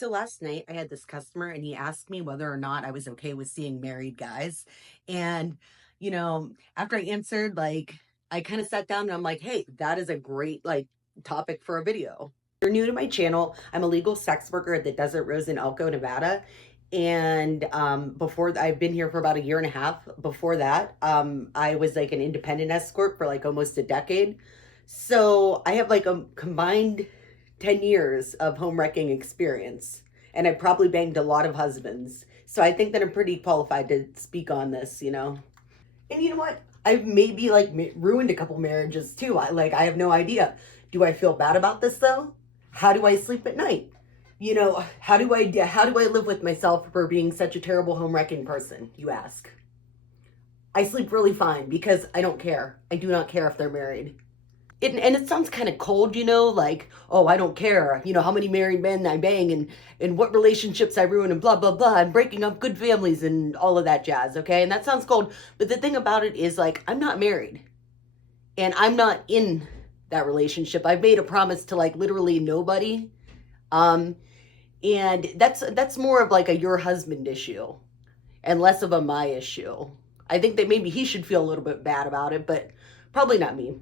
So last night I had this customer and he asked me whether or not I was okay with seeing married guys. And, after I answered, I kind of sat down and I'm like, hey, that is a great, topic for a video. If you're new to my channel, I'm a legal sex worker at the Desert Rose in Elko, Nevada. And before I've been here for about a year and a half. Before that, I was like an independent escort for like almost a decade. So I have like a combined 10 years of home wrecking experience, and I probably banged a lot of husbands. So I think that I'm pretty qualified to speak on this. And you know what? I've maybe ruined a couple marriages too. I have no idea. Do I feel bad about this though? How do I sleep at night? How do I live with myself for being such a terrible home wrecking person, you ask? I sleep really fine because I don't care. I do not care if they're married. And it sounds kind of cold, oh, I don't care, how many married men I bang and what relationships I ruin and blah, blah, blah, and breaking up good families and all of that jazz, okay? And that sounds cold, but the thing about it is, I'm not married, and I'm not in that relationship. I've made a promise to, literally nobody, and that's more of, a your husband issue and less of a my issue. I think that maybe he should feel a little bit bad about it, but probably not me.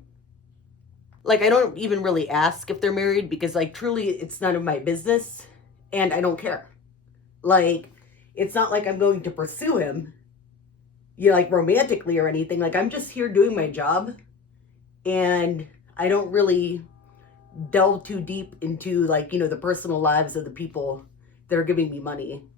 I don't even really ask if they're married because, truly, it's none of my business and I don't care. It's not like I'm going to pursue him, romantically or anything. I'm just here doing my job and I don't really delve too deep into, the personal lives of the people that are giving me money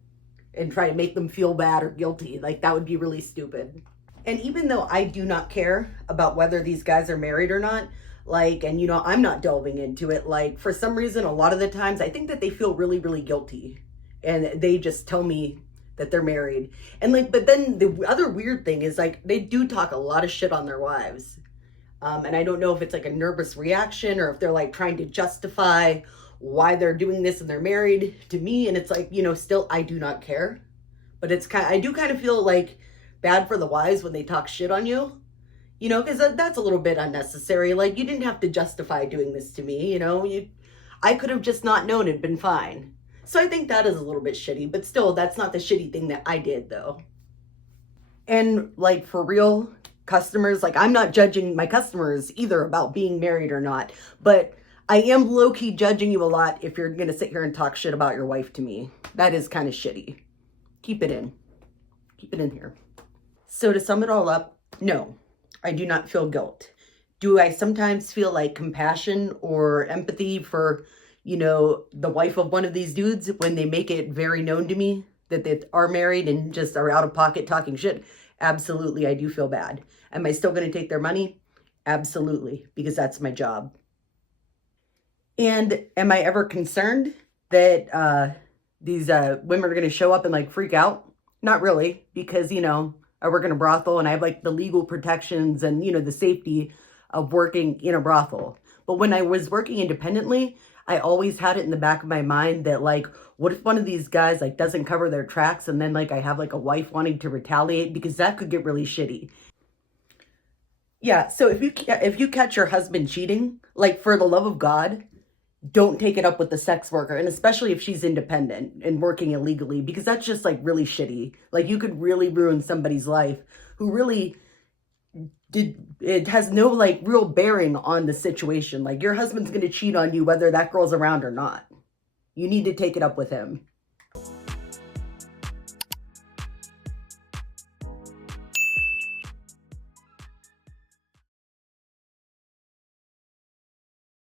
and try to make them feel bad or guilty. That would be really stupid. And even though I do not care about whether these guys are married or not, I'm not delving into it. For some reason, a lot of the times, I think that they feel really, really guilty. And they just tell me that they're married. And but then the other weird thing is they do talk a lot of shit on their wives. And I don't know if it's a nervous reaction or if they're trying to justify why they're doing this and they're married to me. And it's still, I do not care. But I do kind of feel bad for the wives when they talk shit on you. Because that's a little bit unnecessary. You didn't have to justify doing this to me, I could have just not known and been fine. So I think that is a little bit shitty, but still, that's not the shitty thing that I did, though. And, for real customers, I'm not judging my customers either about being married or not, but I am low-key judging you a lot if you're going to sit here and talk shit about your wife to me. That is kind of shitty. Keep it in. Keep it in here. So to sum it all up, no. I do not feel guilt. Do I sometimes feel compassion or empathy for, the wife of one of these dudes when they make it very known to me that they are married and just are out of pocket talking shit? Absolutely, I do feel bad. Am I still going to take their money? Absolutely, because that's my job. And am I ever concerned that these women are going to show up and freak out? Not really, because, I work in a brothel and I have the legal protections and, the safety of working in a brothel. But when I was working independently, I always had it in the back of my mind that what if one of these guys doesn't cover their tracks and then I have a wife wanting to retaliate, because that could get really shitty. Yeah, so if you catch your husband cheating, for the love of God, don't take it up with the sex worker, and especially if she's independent and working illegally, because that's just really shitty. You could really ruin somebody's life who really it has no real bearing on the situation. Your husband's going to cheat on you whether that girl's around or not. You need to take it up with him.